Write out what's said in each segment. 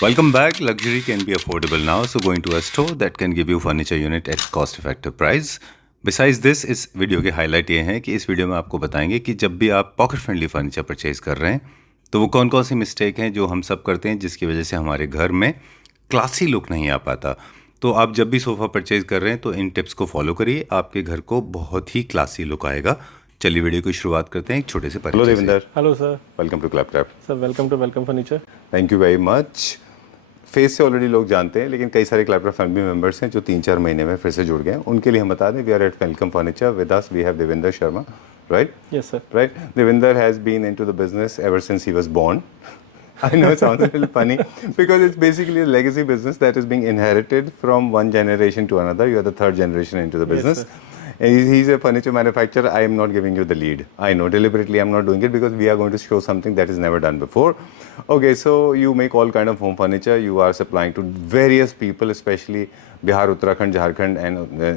Welcome back. Luxury can be affordable now, so going to a store that can give you furniture unit at cost-effective price. Besides this, इस video के highlight ये हैं कि इस video में आपको बताएंगे कि जब भी आप पॉकेट फ्रेंडली फर्नीचर परचेज कर रहे हैं तो वो कौन कौन सी मिस्टेक हैं जो हम सब करते हैं जिसकी वजह से हमारे घर में क्लासी लुक नहीं आ पाता। तो आप जब भी सोफ़ा परचेज कर रहे हैं तो इन टिप्स को फॉलो करिए, आपके घर को बहुत ही क्लासी लुक आएगा। चलिए वीडियो की शुरुआत करते हैं एक छोटे से परिचय से। Hello Devinder. Hello sir. Welcome to Claptrap. Sir welcome to welcome furniture. Thank you very much. Face से ऑलरेडी लोग जानते हैं, लेकिन कई सारे क्लैपट्रैप फैमिली मेंबर्स हैं जो 3-4 महीने में फिर से जुड़ गए हैं। उनके लिए हम बता दें, we are at welcome furniture, with us we have Devinder Sharma, right? Yes sir. Right? Devinder has been into the business ever since he was born. I know it sounds a little funny because it's basically a legacy business that is being inherited from one generation to another. You are the third generation into the business. Yes, And he's a furniture manufacturer. I am not giving you the lead. I know deliberately I'm not doing it because we are going to show something that is never done before. Okay, so you make all kind of home furniture. You are supplying to various people, especially Bihar, Uttarakhand, Jharkhand,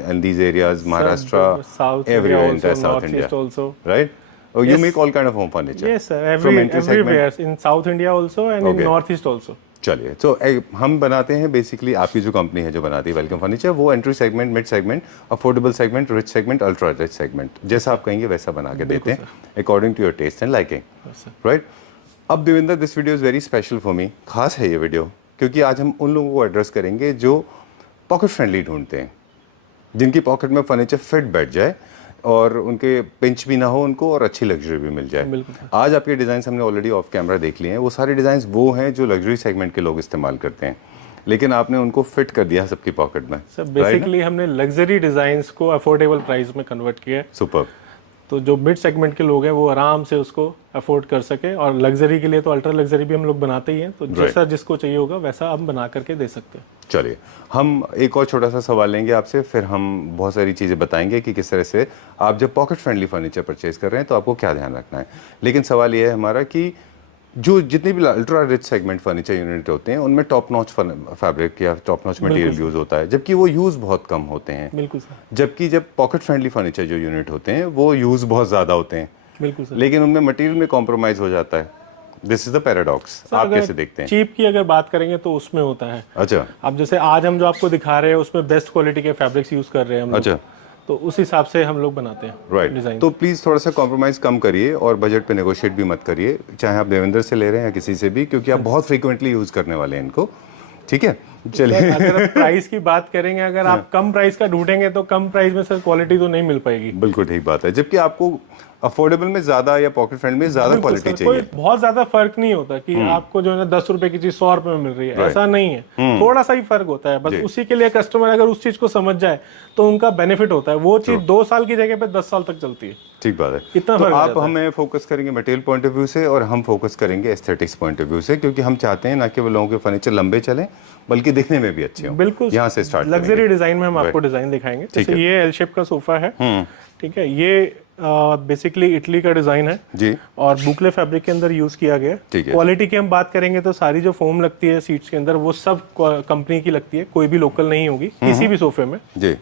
and these areas, Maharashtra, South everywhere India in also, South North India, East also. right? Oh, you Yes. make all kind of home furniture. Yes sir. From entry Everywhere segment. in South India also and Okay. in North East also. चलिए, तो हम बनाते हैं basically, आपकी जो company है जो बनाती है वेलकम फर्नीचर, वो entry segment, mid segment, affordable segment, rich segment, ultra rich segment, जैसा आप कहेंगे वैसा बना के देते हैं according to your taste and liking, right? अब Devinder, this video is very special for me. खास है ये वीडियो क्योंकि आज हम उन लोगों को एड्रेस करेंगे जो पॉकेट फ्रेंडली ढूंढते हैं, जिनकी पॉकेट में फर्नीचर फिट बैठ जाए और उनके पिंच भी ना हो उनको और अच्छी लग्जरी भी मिल जाए। आज आपके डिज़ाइन हमने ऑलरेडी ऑफ कैमरा देख लिए हैं। वो सारे डिज़ाइन वो हैं जो लग्जरी सेगमेंट के लोग इस्तेमाल करते हैं, लेकिन आपने उनको फिट कर दिया सबकी पॉकेट में। सर बेसिकली हमने लग्जरी डिजाइन्स को अफोर्डेबल प्राइस में कन्वर्ट किया है, सुपर। तो जो मिड सेगमेंट के लोग हैं वो आराम से उसको अफोर्ड कर सके, और लग्जरी के लिए तो अल्ट्रा लग्जरी भी हम लोग बनाते ही हैं, तो जैसा जिसको चाहिए होगा वैसा हम बना करके दे सकते हैं। चलिए, हम एक और छोटा सा सवाल लेंगे आपसे, फिर हम बहुत सारी चीज़ें बताएंगे कि किस तरह से आप जब पॉकेट फ्रेंडली फर्नीचर परचेज कर रहे हैं तो आपको क्या ध्यान रखना है। लेकिन सवाल ये है हमारा कि जो जितनी भी ultra rich segment furniture unit होते हैं उनमें टॉप नॉच फैब्रिक या टॉप नॉच मटेरियल यूज़ होता है, जबकि वो यूज़ बहुत कम होते हैं। बिल्कुल सर। जबकि जब पॉकेट फ्रेंडली फर्नीचर जो यूनिट होते हैं वो यूज़ बहुत ज़्यादा होते हैं। बिल्कुल सर। लेकिन उनमें मटेरियल में कॉम्प्रोमाइज हो जाता है। This is the paradox. आप कैसे देखते हैं? चीप की अगर बात करेंगे तो उसमें होता है। अच्छा। अब जैसे आज हम जो आपको दिखा रहे हैं उसमें बेस्ट क्वालिटी के फैब्रिक्स यूज कर रहे हैं हम लोग। अच्छा, तो उस हिसाब से हम लोग बनाते हैं राइट। डिजाइन। तो प्लीज़ थोड़ा सा कॉम्प्रोमाइज़ कम करिए और बजट पे नेगोशिएट भी मत करिए, चाहे आप देवेंद्र से ले रहे हैं या किसी से भी, क्योंकि आप बहुत फ्रीक्वेंटली यूज़ करने वाले हैं इनको। ठीक है, चलिए। अगर प्राइस की बात करेंगे, अगर आप कम प्राइस का ढूंढेंगे तो कम प्राइस में सर क्वालिटी तो नहीं मिल पाएगी। बिल्कुल ठीक बात है, जबकि आपको अफोर्डेबल में ज़्यादा या पॉकेट फ्रेंड में ज़्यादा क्वालिटी कोई चाहिए। बहुत ज्यादा फर्क नहीं होता कि आपको जो है 10 रुपए की चीज 100 रुपए में मिल रही है, ऐसा नहीं है। थोड़ा सा ही फर्क होता है बस। उसी के लिए कस्टमर अगर उस चीज को समझ जाए तो उनका बेनिफिट होता है। वो चीज 2 साल की जगह पे 10 साल तक चलती है। ठीक बात है। इतना तो फर्क आ आप जाता है। हमें फोकस करेंगे मटेरियल पॉइंट ऑफ व्यू से और हम फोकस करेंगे एस्थेटिक्स पॉइंट ऑफ व्यू से, क्योंकि हम चाहते हैं ना केवल लोगों के फर्नीचर लंबे चलें बल्कि दिखने में भी अच्छे हों। बिल्कुल यहाँ से स्टार्ट लग्जरी डिजाइन में हम आपको डिजाइन दिखाएंगे। जैसे ये एल शेप का सोफा है, ठीक है, ये बेसिकली इटली का डिजाइन है जी, और बुकले फैब्रिक के अंदर यूज किया गया ठीक है। क्वालिटी की हम बात करेंगे तो सारी जो फोम लगती है सीट्स के अंदर वो सब कंपनी की लगती है, कोई भी लोकल नहीं होगी किसी भी सोफे में। जी।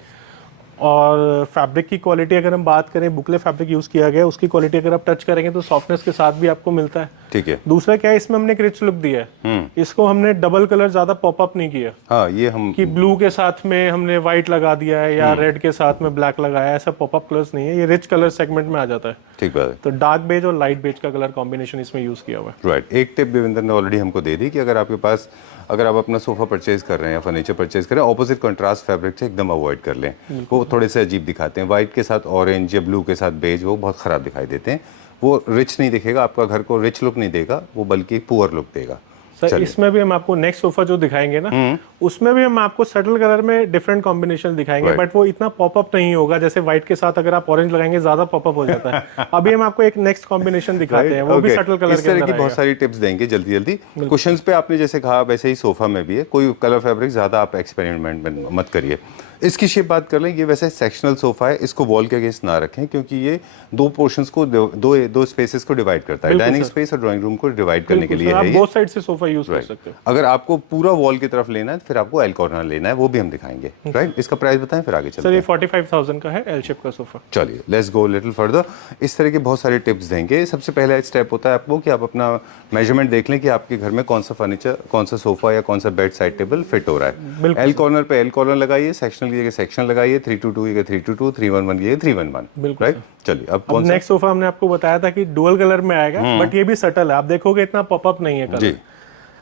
और फैब्रिक की क्वालिटी अगर हम बात करें, बुकले फैब्रिक यूज किया गया है, उसकी क्वालिटी अगर आप टच करेंगे तो सॉफ्टनेस के साथ भी आपको मिलता है। ठीक है। दूसरा क्या है, इसमें हमने एक रिच लुक दिया है। इसको हमने डबल कलर ज्यादा पॉपअप नहीं किया हाँ, ये हम कि ब्लू के साथ में हमने व्हाइट लगा दिया है या रेड के साथ में ब्लैक लगाया है, ऐसा पॉपअप कलर्स नहीं है। ये रिच कलर सेगमेंट में आ जाता है। ठीक बात है, तो डार्क बेज और लाइट बेज का कलर कॉम्बिनेशन इसमें यूज किया हुआ है। राइट। एक टिप देवेंद्र ने ऑलरेडी हमको दे दी कि अगर आपके पास, अगर आप अपना सोफा परचेज कर रहे हैं या फर्नीचर परचेज कर रहे हैं, ऑपोजिट कंट्रास्ट फैब्रिक से एकदम अवॉइड कर लें। वो थोड़े से अजीब दिखाते हैं। व्हाइट के साथ ऑरेंज या ब्लू के साथ बेज वो बहुत ख़राब दिखाई देते हैं। वो रिच नहीं दिखेगा, आपका घर को रिच लुक नहीं देगा, वो बल्कि पुअर लुक देगा। सर इसमें भी हम आपको नेक्स्ट सोफा जो दिखाएंगे ना, उसमें भी हम आपको सटल कलर में डिफरेंट कॉम्बिनेशन दिखाएंगे, बट वो इतना पॉपअप नहीं होगा। जैसे व्हाइट के साथ अगर आप ऑरेंज लगाएंगे ज्यादा पॉपअप हो जाता है। अभी हम आपको एक नेक्स्ट कॉम्बिनेशन दिखाते हैं, वो भी सटल कलर इस के तरह अंदर की बहुत सारी टिप्स देंगे जल्दी जल्दी। कुशन्स पे आपने जैसे कहा वैसे ही सोफा में भी है, कोई कलर फैब्रिक ज़्यादा आप एक्सपेरिमेंट मत करिए। इसकी शेप बात कर लें, ये वैसे सेक्शनल सोफा है, इसको वॉल के अगेंस्ट ना रखें क्योंकि ये दो पोर्शंस को, दो स्पेसेस को डिवाइड करता है। डाइनिंग स्पेस और ड्राइंग रूम को डिवाइड करने के लिए आप है बोथ साइड से सोफा यूज कर सकते हो। अगर आपको पूरा वॉल की तरफ लेना है फिर आपको एल कॉर्नर लेना है, वो भी हम दिखाएंगे, राइट? इसका प्राइस बताएं फिर आगे चलते सर हैं। ये 45,000 का है एल शेप का सोफा। चलिए लेट्स गो लिटिल फर्दर। इस तरह के बहुत सारे टिप्स देंगे। सबसे पहला स्टेप होता है आपको कि आप अपना मेजरमेंट देख लें कि आपके घर में कौन सा फर्नीचर, कौन सा सोफा या कौन सा बेड साइड टेबल फिट हो रहा है। एल कॉर्नर पे एल कॉर्नर लगाइए, सेक्शनल की जगह सेक्शन लगाइए, 322 की जगह 322, 311 की जगह 311, राइट? चलिए अब कौन सा नेक्स्ट सोफा हमने आपको बताया था कि डुअल कलर में आएगा, बट ये भी सटल है, आप देखोगे इतना पॉपअप नहीं है जी, कलर।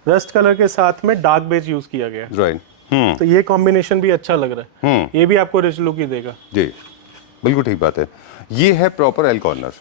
रस्ट कलर के साथ में डार्क बेज यूज किया गया है, राइट? तो ये कॉम्बिनेशन भी अच्छा लग रहा है, ये भी आपको रिच लुक ही देगा। जी बिल्कुल ठीक बात है। ये है प्रॉपर एल कॉर्नर।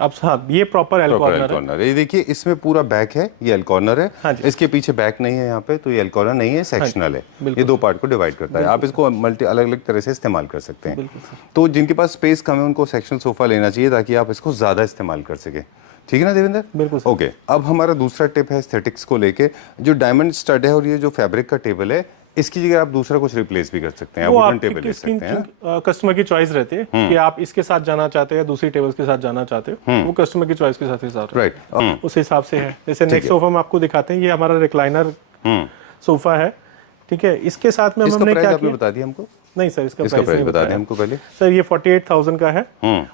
अब हाँ, ये proper L proper L corner है। कॉर्नर है। ये देखिए इसमें पूरा बैक है, ये एल कॉर्नर है। हाँ जी। इसके पीछे बैक नहीं है यहाँ पे, तो ये एल कॉर्नर नहीं है, सेक्शनल है। ये दो पार्ट को डिवाइड करता है। आप इसको मल्टी अलग अलग तरह से इस्तेमाल कर सकते हैं। तो जिनके पास स्पेस कम है उनको सेक्शनल सोफा लेना चाहिए ताकि आप इसको ज्यादा इस्तेमाल कर सके। ठीक है ना देवेंद्र? बिल्कुल सर। ओके, अब हमारा दूसरा टिप है एस्थेटिक्स को लेके। जो डायमंड स्टड है और ये जो फैब्रिक का टेबल है, इसकी जगह आप दूसरा कुछ रिप्लेस भी कर सकते हैं। वो वुडन आपकी टेबल ले सकते हैं। कस्टमर की चॉइस रहती है कि आप इसके साथ जाना चाहते हैं, दूसरी टेबल्स के साथ जाना चाहते हो, वो कस्टमर की चॉइस के साथ हिसाब राइट, उस हिसाब से है। जैसे नेक्स्ट सोफा हम आपको दिखाते हैं, ये हमारा रिक्लाइनर सोफा है, ठीक है। इसके साथ में इसका हमने प्राइस क्या आपने किया? बता दिया हमको? नहीं सर, इसका इसका प्राइस प्राइस नहीं बता दें बताया हमको पहले। सर। ये 48,000 का है,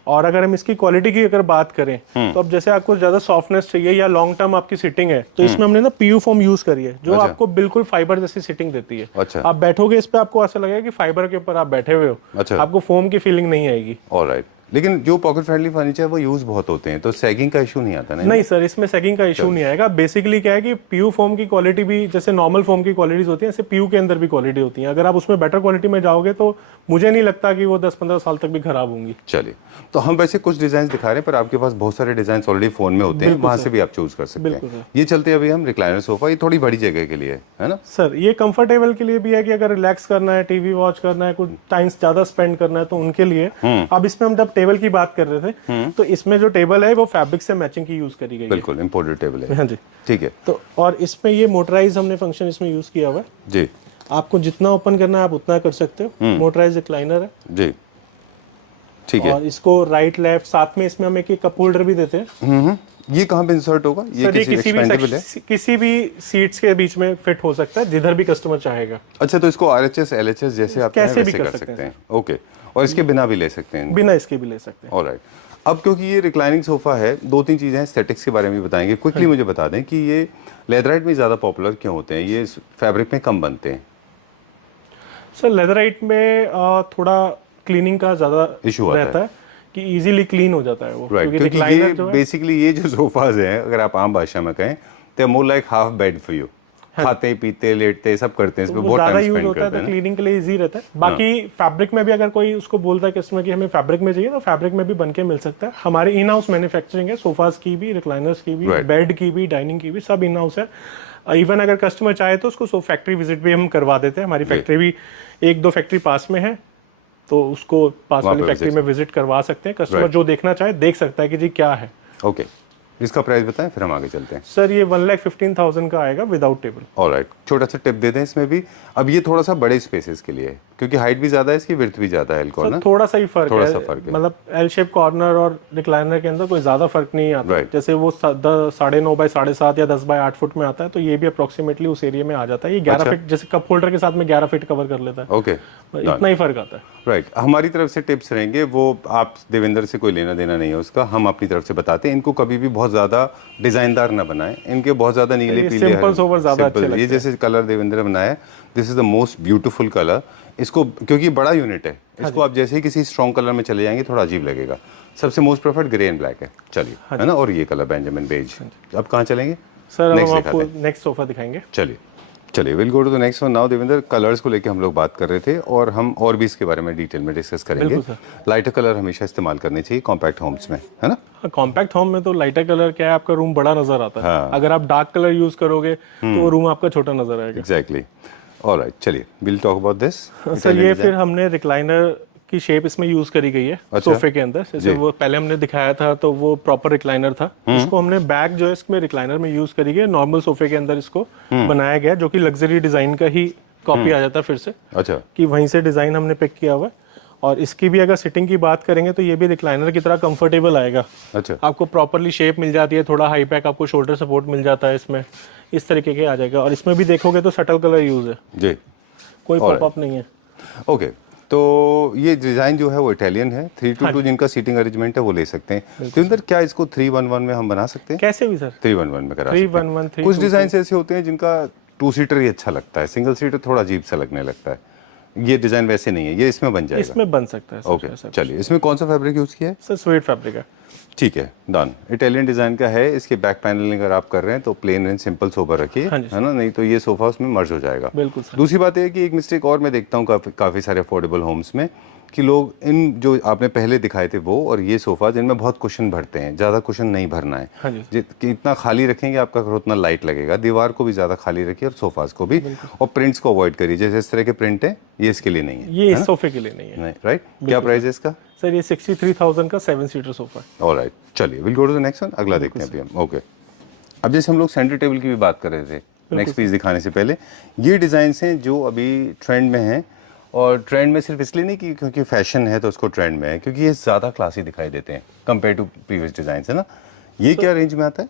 और अगर हम इसकी क्वालिटी की अगर बात करें तो अब जैसे आपको ज्यादा सॉफ्टनेस चाहिए या लॉन्ग टर्म आपकी सिटिंग है, तो इसमें हमने ना पीयू फोम यूज करी है, जो आपको बिल्कुल फाइबर जैसी सिटिंग देती है। अच्छा। आप बैठोगे इस पे, आपको ऐसा लगेगा कि फाइबर के ऊपर आप बैठे हुए हो। अच्छा। आपको फोम की फीलिंग नहीं आएगी। ऑलराइट, लेकिन जो पॉकेट फ्रेंडली फर्नीचर है वो यूज बहुत होते हैं, तो सैगिंग का इशू नहीं आता ना? नहीं सर, इसमें सैगिंग का इशू नहीं आएगा। बेसिकली क्या है कि पीयू फोम की क्वालिटी भी जैसे नॉर्मल फोम की क्वालिटीज होती है, ऐसे पीयू के अंदर भी क्वालिटी होती है। अगर आप उसमें बेटर क्वालिटी में जाओगे तो मुझे नहीं लगता कि वो 10-15 साल तक भी खराब होंगी। चलिए, तो हम वैसे कुछ डिजाइन दिखा रहे हैं, पर आपके पास बहुत सारे डिजाइन ऑलरेडी फोन में होते हैं, वहां से भी आप चूज कर सकते हैं। ये चलते हैं अभी हम रिक्लाइनर सोफा। ये थोड़ी बड़ी जगह के लिए है ना सर? ये कंफर्टेबल के लिए भी है कि अगर रिलैक्स करना है, टीवी वॉच करना है, कुछ टाइम ज्यादा स्पेंड करना है, तो उनके लिए। अब इसमें हम जब टेबल की बात कर रहे थे, तो इसमें जो टेबल है वो फैब्रिक से मैचिंग की यूज करी गई है। बिल्कुल इम्पोर्टेड टेबल है। हाँ जी। ठीक है। तो और इसमें ये मोटराइज हमने फंक्शन इसमें यूज किया हुआ है। जी आपको जितना ओपन करना है आप उतना कर सकते हो। मोटराइज रिक्लाइनर है जी, ठीक है। और इसको राइट लेफ्ट साथ में इसमें हम एक कप होल्डर भी देते हैं। ये कहाँ पे इंसर्ट होगा? ये सर, ये किसी एक्सपेंडेबल है? किसी भी सीट्स के बीच में फिट हो सकता है, जिधर भी कस्टमर चाहेगा। अच्छा, तो इसको RHS LHS जैसे आप कैसे चाहें भी वैसे कर कर सकते सकते हैं। ओके, और इसके बिना भी ले सकते हैं? बिना इसके भी ले सकते हैं। ऑलराइट। अब क्योंकि ये रिक्लाइनिंग सोफा है, दो तीन चीजें एस्थेटिक्स के बारे में भी बताएंगे। क्विकली मुझे बता दें कि ये लेदराइट में ज्यादा पॉपुलर क्यों होते हैं, ये फैब्रिक में कम बनते हैं? सर लेदराइट में थोड़ा क्लीनिंग का ज्यादा इशू रहता है कि इजीली क्लीन हो जाता है वो। राइट, क्योंकि रिक्लाइनर ये जो है, बेसिकली ये जो सोफाज हैं, अगर आप आम भाषा में कहें, they more like half bed for you. खाते पीते लेटते सब करते हैं, इसमें वो बहुत ज्यादा टाइम यूज स्पेंड होता है, करते तो हैं। क्लीनिंग के लिए इजी रहता है। बाकी फैब्रिक में भी अगर कोई उसको बोलता है कस्टमर की हमें फैब्रिक में चाहिए, तो फैब्रिक में भी बन के मिल सकता है। हमारी इन हाउस मैन्युफैक्चरिंग है, सोफाज की भी, रिक्लाइनर्स की भी, Right. बेड की भी, डाइनिंग की भी, सब इन हाउस है। इवन अगर कस्टमर चाहे तो उसको फैक्ट्री विजिट भी हम करवा देते हैं। हमारी फैक्ट्री भी 1-2 फैक्ट्री पास में है, तो उसको पास वाली फैक्ट्री में विजिट करवा सकते हैं। कस्टमर जो देखना चाहे देख सकता है कि जी क्या है। ओके, इसका प्राइस बताएं फिर हम आगे चलते हैं। सर ये 1,15,000 का आएगा विदाउट टेबल। ऑलराइट, छोटा सा टिप दे दें इसमें भी। अब ये थोड़ा सा बड़े स्पेसेस के लिए है, क्योंकि हाइट भी ज्यादा है, इसकी विड्थ भी ज्यादा है। एल कॉर्नर थोड़ा सा ही फर्क थोड़ा है, सा फर्क है। मतलब एल शेप कॉर्नर और रिक्लाइनर के अंदर कोई ज्यादा फर्क नहीं आता। Right. जैसे वो 9.5 बाय 7.5 या 10 बाय 8 फुट में आता है, तो ये भी अप्रोक्सीमेटली उस एरिया में आ जाता है। ये 11 फीट, जैसे कप होल्डर के साथ में 11 फीट कवर कर लेता है। ओके, इतना ही फर्क आता है। राइट। हमारी तरफ से टिप्स रहेंगे, वो आप देवेंद्र से कोई लेना देना नहीं है उसका, हम अपनी तरफ से बताते हैं। इनको कभी भी बहुत ज्यादा डिजाइनदार ना बनाएं, इनके बहुत ज्यादा नीले पीले सिंपल सोवर ज्यादा अच्छे लगते ये जैसे कलर देवेंद्र बनाया, this is the most beautiful colour. इसको क्योंकि बड़ा यूनिट है, इसको आप जैसे ही किसी स्ट्रॉन्ग कलर में चले जाएंगे थोड़ा अजीब लगेगा। सबसे most preferred grey and black है। चलिए, है ना, और ये कलर बेंजामिन बेज। अब कहाँ चलेंगे सर? Next हम आपको दिखाते हैं। नेक्स्ट सोफा दिखाएंगे। चलिए चलिए, will go to the next one now. Devendra, colours को लेके हम लोग बात कर रहे थे, और हम और भी इसके बारे में डिटेल में डिस्कस करेंगे। लाइटर कलर हमेशा इस्तेमाल करने चाहिए कॉम्पैक्ट होम्स में, है ना? कॉम्पैक्ट होम में तो लाइटर कलर क्या है, आपका रूम बड़ा नजर आता है। अगर आप डार्क कलर यूज करोगे तो वो रूम आपका छोटा नजर आएगा। एग्जैक्टली। ऑलराइट, चलिए will talk about this. Sir ये फिर हमने रिक्लाइनर की शेप इसमें यूज करी गई है सोफे के अंदर। जैसे वो पहले हमने दिखाया था तो वो प्रॉपर रिक्लाइनर था, इसको हमने बैक जो है इसमें रिक्लाइनर में यूज करी गई। नॉर्मल सोफे के अंदर इसको बनाया गया, जो कि लग्जरी डिजाइन का ही कॉपी आ जाता है फिर से। अच्छा, कि वहीं से डिजाइन हमने पिक किया हुआ है। और इसकी भी अगर सिटिंग की बात करेंगे तो ये भी रिक्लाइनर की तरह कंफर्टेबल आएगा। अच्छा, आपको प्रॉपरली शेप मिल जाती है, थोड़ा हाई बैक, आपको शोल्डर सपोर्ट मिल जाता है इसमें, इस तरीके के आ जाएगा। और इसमें भी देखोगे तो सटल कलर यूज है, जी, कोई पॉपअप नहीं है। ओके। तो ये डिज़ाइन जो है वो इटालियन है, 322 जिनका सीटिंग अरेंजमेंट है वो ले सकते हैं। तो अंदर क्या इसको 311 में हम बना सकते हैं? कैसे भी सर, 311 में करा सकते हैं। 311 कुछ डिज़ाइन ऐसे होते हैं जिनका 2 सीटर ही अच्छा लगता है, सिंगल सीटर थोड़ा अजीब सा लगने लगता है। ये डिज़ाइन वैसे नहीं है, ये इसमें बन जाएगा। इसमें बन सकता है सर। ओके, चलिए। इसमें कौन सा फैब्रिक यूज़ किया है? सर स्वेट फैब्रिक है। ठीक है, डन। इटालियन डिज़ाइन का है। इसके बैक पैनलिंग अगर आप कर रहे हैं तो प्लेन एंड सिंपल सोफा रखिए, हाँ जी है ना, नहीं तो ये सोफा उसमें मर्ज हो जाएगा। बिल्कुल सर। दूसरी बात यह है कि एक मिस्टेक और मैं देखता हूँ काफ़ी सारे अफोर्डेबल होम्स में, कि लोग इन जो आपने पहले दिखाए थे वो और ये सोफ़ा जिनमें बहुत कुशन भरते हैं, ज़्यादा कुशन नहीं भरना है। हाँ जी। कि इतना खाली रखेंगे आपका घर उतना लाइट लगेगा। दीवार को भी ज़्यादा खाली रखिए और सोफाज को भी, और प्रिंट्स को अवॉइड करिए। जैसे इस तरह के प्रिंट है, ये इसके लिए नहीं है, ये इस सोफे के लिए नहीं है। नहीं, राइट। क्या प्राइस है इसका? सर ये 63,000 का 7 सीटर सोफा है। ऑलराइट, चलिए will go to the next one. अगला देखते हैं अभी हम। ओके, अब जैसे हम लोग सेंटर टेबल की भी बात कर रहे थे नेक्स्ट पीस दिखाने से पहले, ये डिज़ाइंस हैं जो अभी ट्रेंड में हैं। और ट्रेंड में सिर्फ इसलिए नहीं कि क्योंकि फैशन है तो उसको ट्रेंड में है, क्योंकि ये ज़्यादा क्लासी दिखाई देते हैं कंपेयर टू प्रीवियस डिज़ाइंस, है ना। ये क्या रेंज में आता है?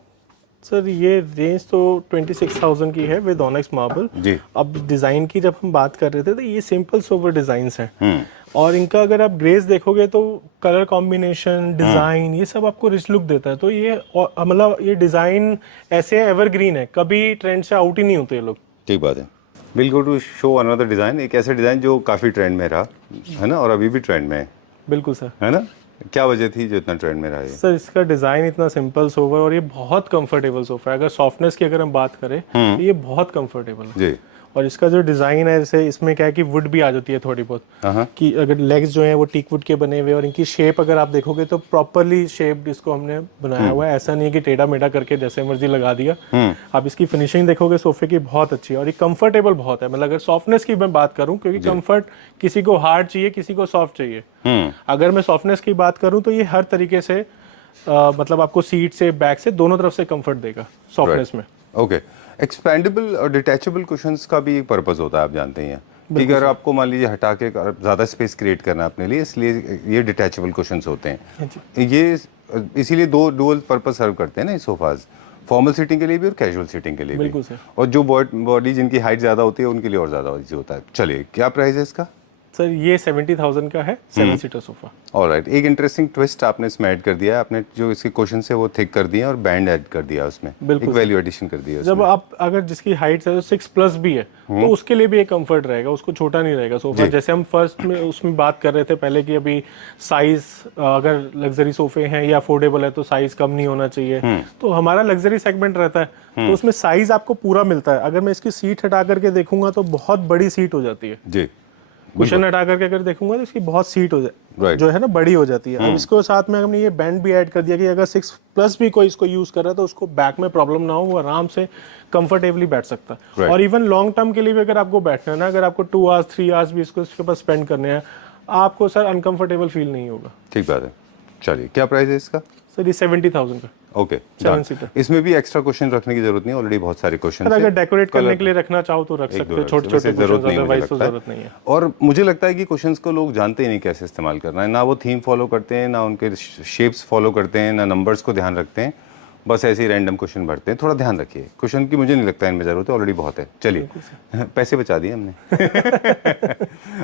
सर ये रेंज तो 26,000 की है विद ऑनेक्स मार्बल जी। अब डिज़ाइन की जब हम बात कर रहे थे तो ये सिंपल सोबर डिज़ाइंस हैं, और इनका अगर आप ग्रेस देखोगे तो कलर कॉम्बिनेशन, डिज़ाइन, ये सब आपको रिच लुक देता है। तो ये मतलब ये डिज़ाइन ऐसे एवरग्रीन है, कभी ट्रेंड से आउट ही नहीं होते ये लोग। ठीक बात है। Will go to show another design, एक ऐसा डिज़ाइन जो काफ़ी ट्रेंड में रहा, है ना, और अभी भी ट्रेंड में है। बिल्कुल सर। है ना, क्या वजह थी जो इतना ट्रेंड में रहा है? सर इसका डिज़ाइन इतना सिंपल सोफा है और ये बहुत कंफर्टेबल सोफा है। अगर सॉफ्टनेस की अगर हम बात करें तो ये बहुत कंफर्टेबल है। जी। और इसका जो डिज़ाइन है, जैसे इसमें क्या है कि वुड भी आ जाती है थोड़ी बहुत, कि अगर लेग्स जो हैं वो टीक वुड के बने हुए, और इनकी शेप अगर आप देखोगे तो प्रॉपरली शेप्ड इसको हमने बनाया हुआ है। ऐसा नहीं है कि टेढ़ा मेढ़ा करके जैसे मर्जी लगा दिया। आप इसकी फिनिशिंग देखोगे सोफे की बहुत अच्छी है, और ये कंफर्टेबल बहुत है। मतलब अगर सॉफ्टनेस की मैं बात करूं, क्योंकि कंफर्ट किसी को हार्ड चाहिए, किसी को सॉफ्ट चाहिए। अगर मैं सॉफ्टनेस की बात करूं तो ये हर तरीके से मतलब आपको सीट से, बैक से, दोनों तरफ से कंफर्ट देगा सॉफ्टनेस में। ओके, एक्सपेंडेबल और डिटैचेबल कुशंस का भी एक पर्पस होता है, आप जानते ही हैं कि अगर आपको मान लीजिए हटा के ज़्यादा स्पेस क्रिएट करना है अपने लिए, इसलिए ये डिटैचेबल कुशंस होते हैं। ये इसीलिए दो डुअल पर्पस सर्व करते हैं ना ये सोफाज, फॉर्मल सीटिंग के लिए भी और कैजुअल सीटिंग के लिए भी। बिल्कुल सर। और जो बॉडी जिनकी हाइट ज़्यादा होती है उनके लिए और ज़्यादा ईजी होता है। चलिए, क्या प्राइस है इसका? सर ये 70,000 का है 7 सीटर सोफा। ऑलराइट, एक इंटरेस्टिंग ट्विस्ट आपने इसमें ऐड कर दिया है। आपने जो इसके क्वेश्चन है वो थिक कर दिए और बैंड ऐड कर दिया उसमें, एक वैल्यू एडिशन कर दिया। जब आप अगर जिसकी हाइट है 6+ भी है तो उसके लिए भी एक कंफर्ट रहेगा, उसको छोटा नहीं रहेगा सोफा। जैसे हम फर्स्ट में उसमें बात कर रहे थे पहले कि अभी साइज, अगर लग्जरी सोफे हैं या अफोर्डेबल है तो साइज कम नहीं होना चाहिए। तो हमारा लग्जरी सेगमेंट रहता है तो उसमें साइज आपको पूरा मिलता है। अगर मैं इसकी सीट हटा करके देखूंगा तो बहुत बड़ी सीट हो जाती है जी। कुशन हटा करके अगर देखूंगा तो इसकी बहुत सीट हो जाए जो है ना, बड़ी हो जाती है। अब इसको साथ में हमने ये बैंड भी ऐड कर दिया कि अगर 6+ भी कोई इसको यूज कर रहा है तो उसको बैक में प्रॉब्लम ना हो, वो आराम से कंफर्टेबली बैठ सकता है। और इवन लॉन्ग टर्म के लिए भी अगर आपको बैठना है ना, अगर आपको 2 आवर्स 3 आवर्स भी इसको इसके पास स्पेंड करने हैं, आपको सर अनकंफर्टेबल फील नहीं होगा। ठीक बात है। चलिए, क्या प्राइस है इसका? सर ये 70,000 का। Okay, 7 seater. इसमें भी एक्स्ट्रा क्वेश्चन रखने की जरूरत नहीं, ऑलरेडी बहुत सारे क्वेश्चन हैं। अगर डेकोरेट करने के लिए रखना चाहो तो रख सकते हो, छोटे छोटे जरूरत नहीं, अदरवाइज तो जरूरत नहीं है। और मुझे लगता है कि क्वेश्चंस को लोग जानते ही नहीं कैसे इस्तेमाल करना है, ना वो थीम फॉलो करते हैं, ना उनके शेप्स फॉलो करते हैं, ना नंबर्स को ध्यान रखते हैं, बस ऐसे ही रैंडम क्वेश्चन भरते हैं। थोड़ा ध्यान रखिए, क्वेश्चन की मुझे नहीं लगता है इनमें जरूरत है, ऑलरेडी बहुत है। चलिए, पैसे बचा दिए हमने।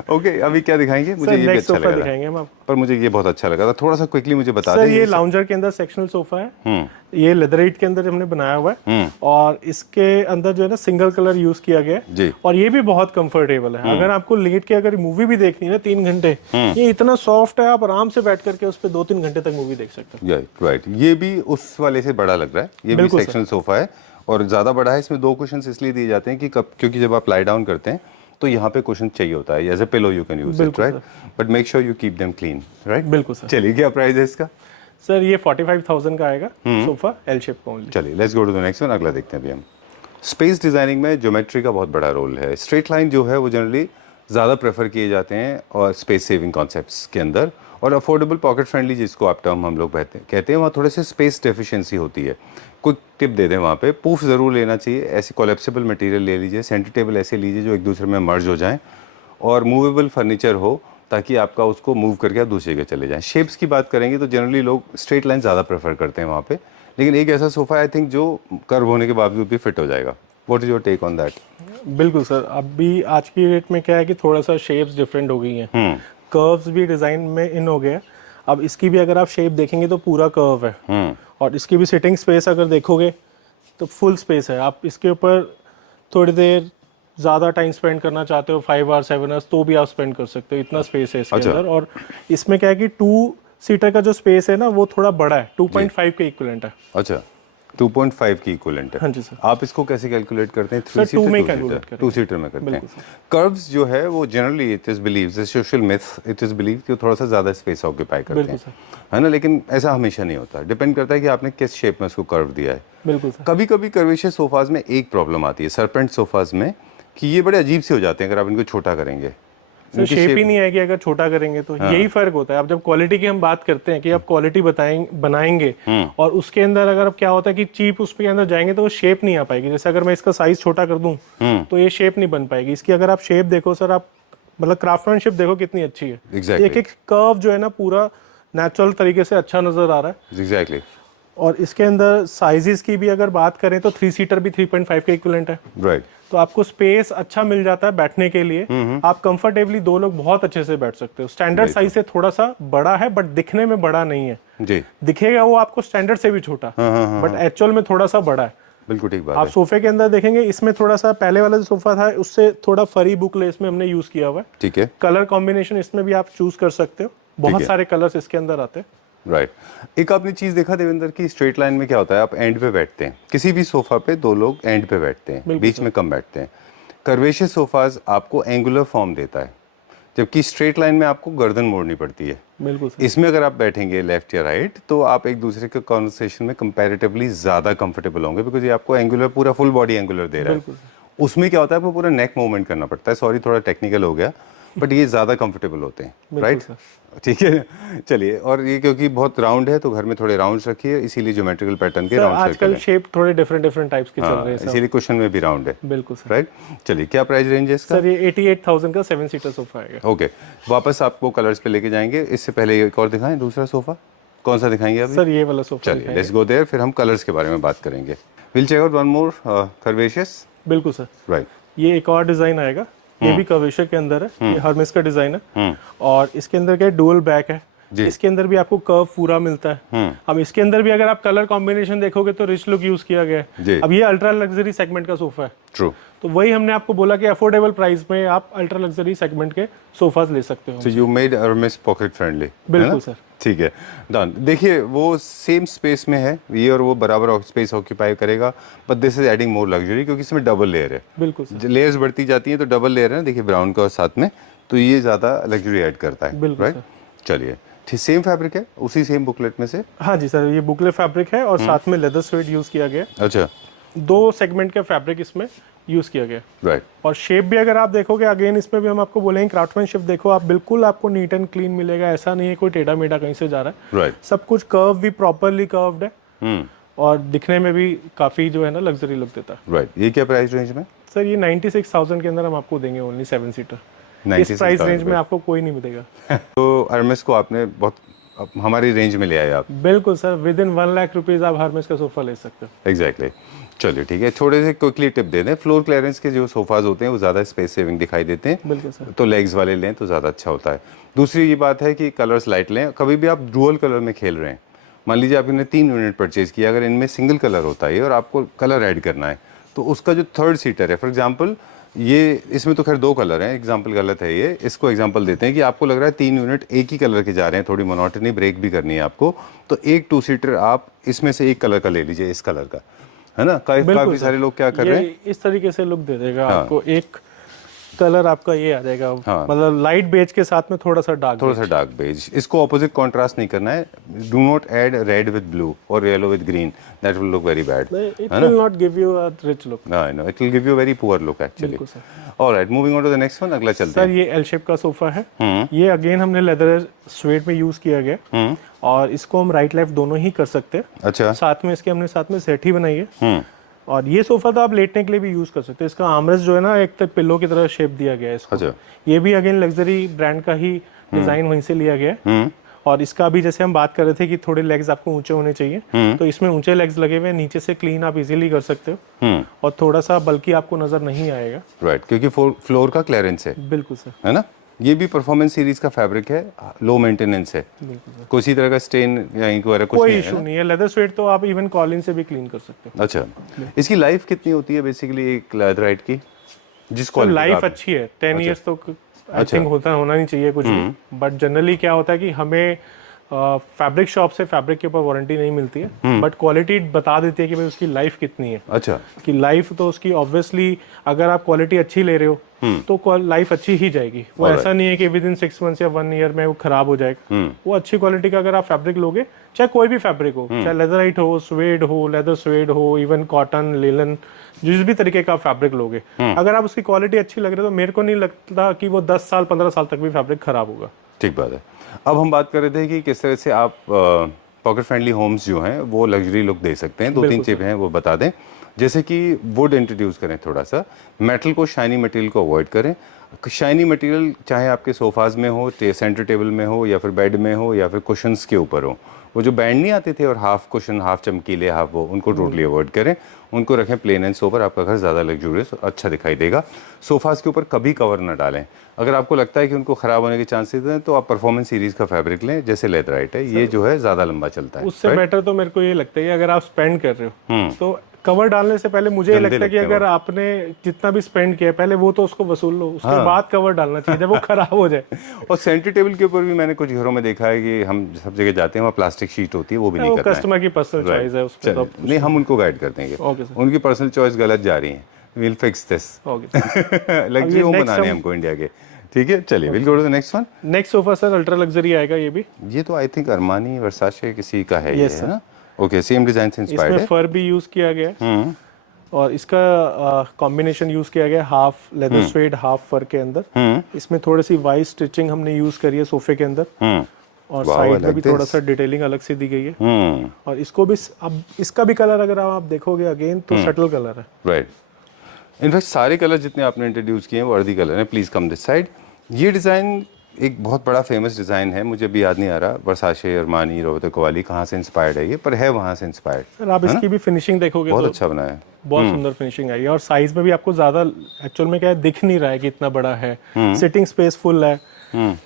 ओके, अभी क्या दिखाएंगे? मुझे ये भी अच्छा लगा दिखाएंगे हम आपको, पर मुझे ये बहुत अच्छा लगा था। थोड़ा सा क्विकली मुझे बता दें। सर ये लाउंजर के अंदर सेक्शनल सोफा है, ये लेदरइट के अंदर हमने बनाया हुआ है, और इसके अंदर जो है ना सिंगल कलर यूज किया गया है, और ये भी बहुत कंफर्टेबल है। अगर आपको लेट के अगर मूवी भी देखनी है ना 3 घंटे, ये इतना सॉफ्ट है, आप आराम से बैठ करके उस पर 2-3 घंटे तक मूवी देख सकते हैं। राइट, ये भी उस वाले से बड़ा लग रहा है, ये भी सेक्शनल सोफा है और ज़्यादा बड़ा है। इसमें 2 कुशन्स इसलिए दिए जाते हैं कि क्योंकि जब आप लाई डाउन करते हैं तो यहाँ पे कुशन चाहिए होता है, as a pillow you can use it, right, but make sure you keep them clean, right. बिल्कुल सर। चलिए, क्या प्राइस है इसका? सर ये 45,000 का आएगा सोफा, एल शेप का ओनली। चलिए, let's go to the next one. अगला देखते हैं अभी हम। स्पेस डिजाइनिंग में ज्योमेट्री का बहुत बड़ा रोल है। स्ट्रेट लाइन जो है वो जनरली ज़्यादा प्रेफर किए जाते हैं और स्पेस सेविंग कॉन्सेप्ट्स के अंदर, और अफोर्डेबल पॉकेट फ्रेंडली जिसको आप टर्म हम लोग कहते हैं, वहाँ थोड़े से स्पेस डेफिशिएंसी होती है। कुछ टिप दे दें वहाँ पे, पूफ ज़रूर लेना चाहिए, ऐसे कोलेप्सिबल मटेरियल ले लीजिए, सेंटर टेबल ऐसे लीजिए जो एक दूसरे में मर्ज हो जाएं, और मूवेबल फर्नीचर हो ताकि आपका उसको मूव करके आप दूसरी जगह चले जाएं। शेप्स की बात करेंगे तो जनरली लोग स्ट्रेट लाइन ज़्यादा प्रेफर करते हैं वहाँ पे, लेकिन एक ऐसा सोफ़ा आई थिंक जो कर्व होने के बावजूद भी फिट हो जाएगा। What is your take on that? बिल्कुल सर, अभी आज की डेट में क्या है कि थोड़ा सा शेप्स डिफरेंट हो गई हैं, कर्व्स भी डिज़ाइन में इन हो गया। अब इसकी भी अगर आप शेप देखेंगे तो पूरा कर्व है, और इसकी भी सिटिंग स्पेस अगर देखोगे तो फुल स्पेस है। आप इसके ऊपर थोड़ी देर ज़्यादा टाइम स्पेंड करना चाहते हो, 5 आवर्स 7 आवर्स, तो भी आप स्पेंड कर सकते हो, इतना स्पेस है इसके अंदर। और इसमें क्या है कि 2 सीटर का जो स्पेस है ना वो थोड़ा बड़ा है, 2.5 के इक्विवेलेंट है। अच्छा, 2.5 की इक्विवेलेंट है। हाँ जी सर। आप इसको कैसे कैलकुलेट करते हैं? सर 2 में कैलकुलेट करते हैं, 2 सीटर में करते हैं। कर्व्स जो है वो generally it is believe, social myth, it is believe कि थोड़ा सा ज़्यादा स्पेस ऑक्यूपाई करते हैं, है ना, लेकिन ऐसा हमेशा नहीं होता। डिपेंड करता है कि आपने किस शेप में उसको कर्व दिया है। बिल्कुल सर। कभी कभी कर्वेशियस सोफाज में एक प्रॉब्लम आती है, सरपेंट सोफाज में, कि ये बड़े अजीब से हो जाते हैं अगर आप इनको छोटा करेंगे। सर शेप ही नहीं आएगी अगर छोटा करेंगे तो। यही फर्क होता है। अब जब क्वालिटी की हम बात करते हैं कि आप क्वालिटी बनाएंगे और उसके अंदर अगर अब क्या होता है कि चीप उसके अंदर जाएंगे तो वो शेप नहीं आ पाएगी। जैसे अगर मैं इसका साइज छोटा कर दूं तो ये शेप नहीं बन पाएगी इसकी। अगर आप शेप देखो सर, आप मतलब क्राफ्टमैनशिप देखो कितनी अच्छी है। एक एक कर्व जो है ना पूरा नेचुरल तरीके से अच्छा नजर आ रहा है। एग्जैक्टली। और इसके अंदर साइजेस की भी अगर बात करें तो 3 सीटर भी 3.5 के इक्विवेलेंट है। राइट। तो आपको स्पेस अच्छा मिल जाता है बैठने के लिए। आप कंफर्टेबली 2 लोग बहुत अच्छे से बैठ सकते हो। स्टैंडर्ड साइज से थोड़ा सा बड़ा है बट दिखने में बड़ा नहीं है जी। दिखेगा वो आपको स्टैंडर्ड से भी छोटा, बट एक्चुअल में थोड़ा सा बड़ा है। बिल्कुल ठीक बात आप है। सोफे के अंदर देखेंगे इसमें थोड़ा सा पहले वाला जो सोफा था उससे थोड़ा फरी बुकले इसमें हमने यूज किया हुआ है। ठीक है। कलर कॉम्बिनेशन इसमें भी आप चूज कर सकते हो, बहुत सारे कलर्स इसके अंदर आते हैं। राइट। एक आपने चीज देखा देवेंद्र की स्ट्रेट लाइन में क्या होता है, आप एंड पे बैठते हैं, किसी भी सोफा पे 2 लोग एंड पे बैठते हैं, बीच में कम बैठते हैं। कर्वेशियस सोफाज आपको एंगुलर फॉर्म देता है, जबकि स्ट्रेट लाइन में आपको गर्दन मोड़नी पड़ती है। बिल्कुल सर। इसमें अगर आप बैठेंगे लेफ्ट या राइट तो आप एक दूसरे के कॉन्वर्सेशन में कंपैरेटिवली ज़्यादा कंफर्टेबल होंगे, बिकॉज ये आपको एंगुलर पूरा फुल बॉडी एंगुलर दे रहा है। उसमें क्या होता है आपको पूरा नेक मूवमेंट करना पड़ता है। सॉरी थोड़ा टेक्निकल हो गया, बट ये ज़्यादा कंफर्टेबल होते हैं। राइट, ठीक है। चलिए, और ये क्योंकि बहुत राउंड है तो घर में थोड़े राउंड्स रखिए, इसीलिए ज्योमेट्रिकल पैटर्न के राउंड आजकल शेप थोड़े डिफरेंट टाइप्स के चल रहे हैं, इसीलिए क्वेश्चन में भी राउंड है। बिल्कुल सर। राइट। चलिए, क्या प्राइस रेंज है इसका? सर ये 88,000 का 7 सीटर सोफा है। ओके, वापस आपको कलर्स पे लेके जाएंगे। इससे पहले एक और दिखाएं, दूसरा सोफा कौन सा दिखाएंगे अभी? सर ये वाला सोफा। चलिए, लेट्स गो देयर, फिर हम कलर्स के बारे में बात करेंगे। Will check out one more curvaceous. बिल्कुल सर। राइट। ये एक और डिजाइन आएगा, ये भी कर्वेशियर के अंदर है। ये हर्मेस का डिजाइन है और इसके अंदर क्या डुअल बैक है। इसके अंदर भी आपको कर्व पूरा मिलता है। अब इसके अंदर भी अगर आप कलर कॉम्बिनेशन देखोगे तो रिच लुक यूज किया गया है। अब ये अल्ट्रा लग्जरी सेगमेंट का सोफा है। ट्रू। तो वही हमने आपको बोला कि अफोर्डेबल प्राइस में आप अल्ट्रा लग्जरी सेगमेंट के सोफाज ले सकते हो। So you made Hermès pocket friendly. बिल्कुल सर। ठीक है, डन। देखिए, वो सेम स्पेस में है, ये और वो बराबर स्पेस ऑक्यूपाई करेगा, but this is adding more luxury क्योंकि इसमें डबल लेयर है। बिल्कुल सर। लेयर्स बढ़ती जाती हैं तो डबल लेयर है ना, देखिए ब्राउन का और साथ में, तो ये ज़्यादा लग्जरी ऐड करता है। राइट। चलिए, ठीक, सेम फैब्रिक है उसी सेम बुकलेट में से? हाँ जी सर, ये बुकलेट फैब्रिक है और साथ में लेदर स्वेड यूज किया गया। अच्छा। 2 सेगमेंट का फैब्रिक इसमें यूज किया गया। राइट। और शेप भी अगर आप देखोगे अगेन इसमें भी हम आपको बोलेंगे क्राफ्टमैनशिप देखो आप, बिल्कुल आपको नीट एंड क्लीन मिलेगा। ऐसा नहीं है कोई टेढ़ा मेढ़ा कहीं से जा रहा है। राइट। सब कुछ कर्व भी प्रॉपरली कर्व्ड है और दिखने में भी काफी जो है ना लग्जरी लुक देता है। राइट। ये क्या प्राइस रेंज में? सर ये 96,000 के अंदर हम आपको देंगे ओनली 7 सीटर। इस प्राइस रेंज में आपको कोई नहीं मिलेगा। तो हर्मेस को आपने बहुत हमारी रेंज में ले आए आप। बिल्कुल sir, with in 1 lakh rupees आप हर्मेस का सोफा ले सकते हो। एग्जैक्टली। चलिए, ठीक है, थोड़े से क्विकली टिप दे दें। फ्लोर क्लियरेंस के जो सोफाज होते हैं वो ज़्यादा स्पेस सेविंग दिखाई देते हैं। बिल्कुल सर। तो लेग्स वाले लें तो ज़्यादा अच्छा होता है। दूसरी ये बात है कि कलर्स लाइट लें। कभी भी आप डुअल कलर में खेल रहे हैं, मान लीजिए आपने 3 यूनिट परचेज किया, अगर इनमें सिंगल कलर होता है और आपको कलर ऐड करना है तो उसका जो थर्ड सीटर है, फॉर एग्जाम्पल ये, इसमें तो खैर 2 कलर हैं, एग्जाम्पल गलत है ये, इसको एग्जाम्पल देते हैं कि आपको लग रहा है 3 यूनिट एक ही कलर के जा रहे हैं, थोड़ी मोनोटनी ब्रेक भी करनी है आपको, तो एक 2 सीटर आप इसमें से एक कलर का ले लीजिए, इस कलर का, है ना। काफी सारे लोग क्या कर रहे हैं, इस तरीके से लुक दे देगा आपको। एक कलर आपका ये आ जाएगा, मतलब लाइट बेज के साथ में थोड़ा सा डार्क बेज। इसको ऑपोजिट कंट्रास्ट नहीं करना है। Do not add red with blue और yellow with green, that will look very bad. It will not give you a rich look. I know, it will give you very poor look actually. Alright, moving on to the next one, अगला चलते हैं। Sir ये L shape का sofa है। ये again हमने leather swayed में use किया गया और इसको हम राइट लेफ्ट दोनों ही कर सकते हैं। अच्छा। साथ में इसके हमने साथ में सेट ही बनाई है। और ये सोफा तो आप लेटने के लिए भी यूज कर सकते हैं। इसका आर्मरेस्ट जो है ना एक तो पिल्लो की तरह शेप दिया गया है इसको। अच्छा। ये भी अगेन लग्जरी ब्रांड का ही डिजाइन वहीं से लिया गया है। और इसका भी जैसे हम बात कर रहे थे कि थोड़े लेग्स आपको ऊंचे होने चाहिए, तो इसमें ऊंचे लेग्स लगे हुए हैं, नीचे से क्लीन आप इजीली कर सकते हो और थोड़ा सा बल्कि आपको नजर नहीं आएगा। राइट, क्योंकि फ्लोर का क्लियरेंस है। बिल्कुल सर। है ना। ये भी परफॉर्मेंस सीरीज का फैब्रिक है, लो मेंटेनेंस है, किसी तरह का स्टेन या इंक वगैरह कुछ कोई नहीं इशू नहीं है। लेदर स्वेट तो आप इवन कॉलिन से भी क्लीन कर सकते हो। अच्छा, इसकी लाइफ कितनी होती है बेसिकली एक लेदराइट की? जिस तो क्वालिटी लाइफ अच्छी है, 10 इयर्स तो आई थिंक होना नहीं चाहिए कुछ भी। बट जनरली क्या होता है कि हमें फैब्रिक शॉप से फैब्रिक के ऊपर वारंटी नहीं मिलती है, बट क्वालिटी बता देती है कि भाई उसकी लाइफ कितनी है। अच्छा, कि लाइफ तो उसकी ऑब्वियसली अगर आप क्वालिटी अच्छी ले रहे हो तो लाइफ अच्छी ही जाएगी। वो ऐसा नहीं है कि विद इन 6 मंथ्स या 1 ईयर में वो खराब हो जाएगा। वो अच्छी क्वालिटी का अगर आप फैब्रिक लोगे, चाहे कोई भी फैब्रिक हो, चाहे लेदराइट हो, स्वेड हो, लेदर स्वेड हो, इवन कॉटन, लिलन, जिस भी तरीके का फैब्रिक लोगे, अगर आप उसकी क्वालिटी अच्छी लग रही है तो मेरे को नहीं लगता कि वो 10 साल 15 साल तक भी फैब्रिक खराब होगा। ठीक बात है। अब हम बात कर रहे थे कि किस तरह से आप पॉकेट फ्रेंडली होम्स जो हैं वो लग्जरी लुक दे सकते हैं। 2-3 चीज़ें हैं वो बता दें। जैसे कि वुड इंट्रोड्यूस करें, थोड़ा सा मेटल को, शाइनी मटेरियल को अवॉइड करें। शाइनी मटेरियल चाहे आपके सोफाज में हो, सेंटर टेबल में हो, या फिर बेड में हो, या फिर कुशंस के ऊपर हो। वो जो बैंड नहीं आते थे और हाफ कुशन, हाफ चमकीले, हाफ वो, उनको टोटली अवॉइड करें। उनको रखें प्लेन एंड सोबर, आपका घर ज़्यादा लग्जूरियस अच्छा दिखाई देगा। सोफाज के ऊपर कभी कवर ना डालें। अगर आपको लगता है कि उनको ख़राब होने के चांसेस हैं तो आप परफॉर्मेंस सीरीज़ का फैब्रिक लें, जैसे लेदराइट है, ये जो है ज़्यादा लंबा चलता है। उससे बेटर तो मेरे को ये लगता है कि अगर आप स्पेंड कर रहे हो तो कवर डालने से पहले मुझे ये लगता है कि अगर आपने जितना भी स्पेंड किया पहले वो तो उसको वसूल लो, उसके बाद कवर डालना चाहिए जब वो खराब हो जाए। और सेंटर टेबल के ऊपर भी मैंने कुछ घरों में देखा है कि हम सब जगह जाते हैं वहाँ प्लास्टिक शीट होती है, वो भी नहीं करना है। कस्टमर की पर्सनल चॉइस है उसमें तो नहीं, हम उनको गाइड कर देंगे। उनकी पर्सनल चॉइस गलत जा रही है, will fix this. Luxury home बनाने हमको इंडिया के। ठीक है, चलिए will go to the next one. Next sofa sir ultra luxury आएगा। ये भी, ये तो आई थिंक अरमानी वर्साचे किसी का है, ये है ना। ओके, सेम डिजाइन से इंस्पायर्ड है। इसमें फर भी यूज किया गया है और इसका कॉम्बिनेशन यूज किया गया हाफ लेदर स्वेड हाफ फर के अंदर। इसमें थोड़ी सी वाइट स्टिचिंग हमने यूज करी है सोफे के अंदर और साइड में भी थोड़ा सा डिटेलिंग अलग से दी गई है। और इसको भी अब इसका भी कलर अगर आप देखोगे अगेन तो सटल कलर है। राइट, इनफैक्ट सारे कलर जितने आपने इंट्रोड्यूस किए हैं वो अर्दी कलर है। Please come this side. ये डिज़ाइन एक बहुत बड़ा फेमस डिज़ाइन है, मुझे भी याद नहीं आ रहा, वर्साचे, अरमानी, रोबर्तो कवाली, कहाँ से इंस्पायर्ड है ये, पर है वहाँ से इंस्पायर्ड। सर आप इसकी भी फिनिशिंग देखोगे बहुत तो अच्छा बनाया है, बहुत सुंदर फिनिशिंग आई है। और साइज में भी आपको ज्यादा एक्चुअल में क्या है दिख नहीं रहा है कि इतना बड़ा है। सिटिंग स्पेस फुल है,